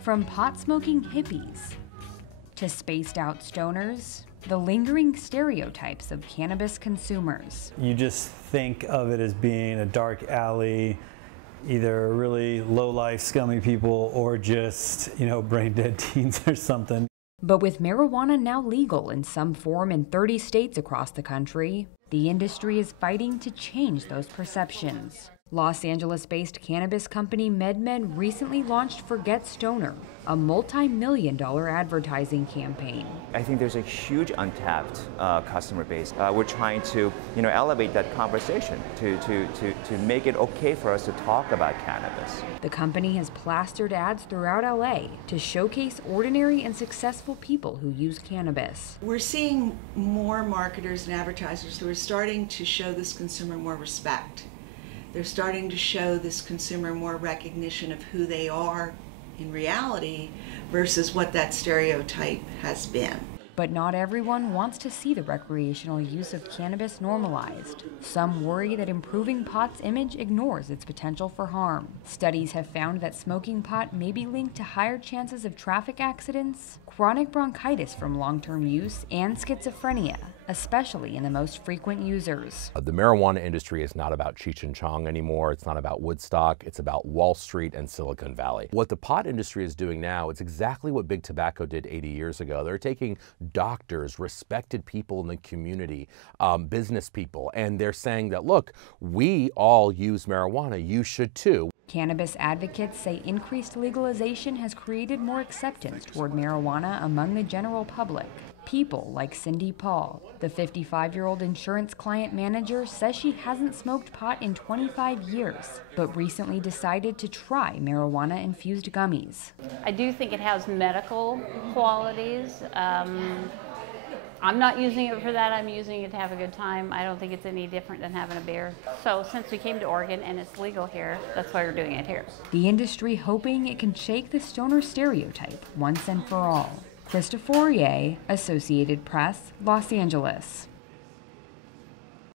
From pot-smoking hippies to spaced-out stoners, the lingering stereotypes of cannabis consumers. You just think of it as being a dark alley, either really low-life, scummy people, or just, brain-dead teens or something. But with marijuana now legal in some form in 30 states across the country, the industry is fighting to change those perceptions. Los Angeles-based cannabis company MedMen recently launched Forget Stoner, a multi-million-dollar advertising campaign. I think there's a huge untapped customer base. We're trying to, elevate that conversation to make it okay for us to talk about cannabis. The company has plastered ads throughout LA to showcase ordinary and successful people who use cannabis. We're seeing more marketers and advertisers who are starting to show this consumer more respect. They're starting to show this consumer more recognition of who they are in reality versus what that stereotype has been. But not everyone wants to see the recreational use of cannabis normalized. Some worry that improving pot's image ignores its potential for harm. Studies have found that smoking pot may be linked to higher chances of traffic accidents, chronic bronchitis from long-term use, and schizophrenia, especially in the most frequent users. The marijuana industry is not about Cheech and Chong anymore. It's not about Woodstock. It's about Wall Street and Silicon Valley. What the pot industry is doing now, it's exactly what big tobacco did 80 years ago. They're taking doctors, respected people in the community, business people, and they're saying that, look, we all use marijuana. You should too. Cannabis advocates say increased legalization has created more acceptance toward marijuana among the general public. People like Cindy Paul, the 55-year-old insurance client manager, says she hasn't smoked pot in 25 years, but recently decided to try marijuana-infused gummies. I do think it has medical qualities. I'm not using it for that. I'm using it to have a good time. I don't think it's any different than having a beer. So since we came to Oregon and it's legal here, that's why we're doing it here. The industry hoping it can shake the stoner stereotype once and for all. Krista Fourier, Associated Press, Los Angeles.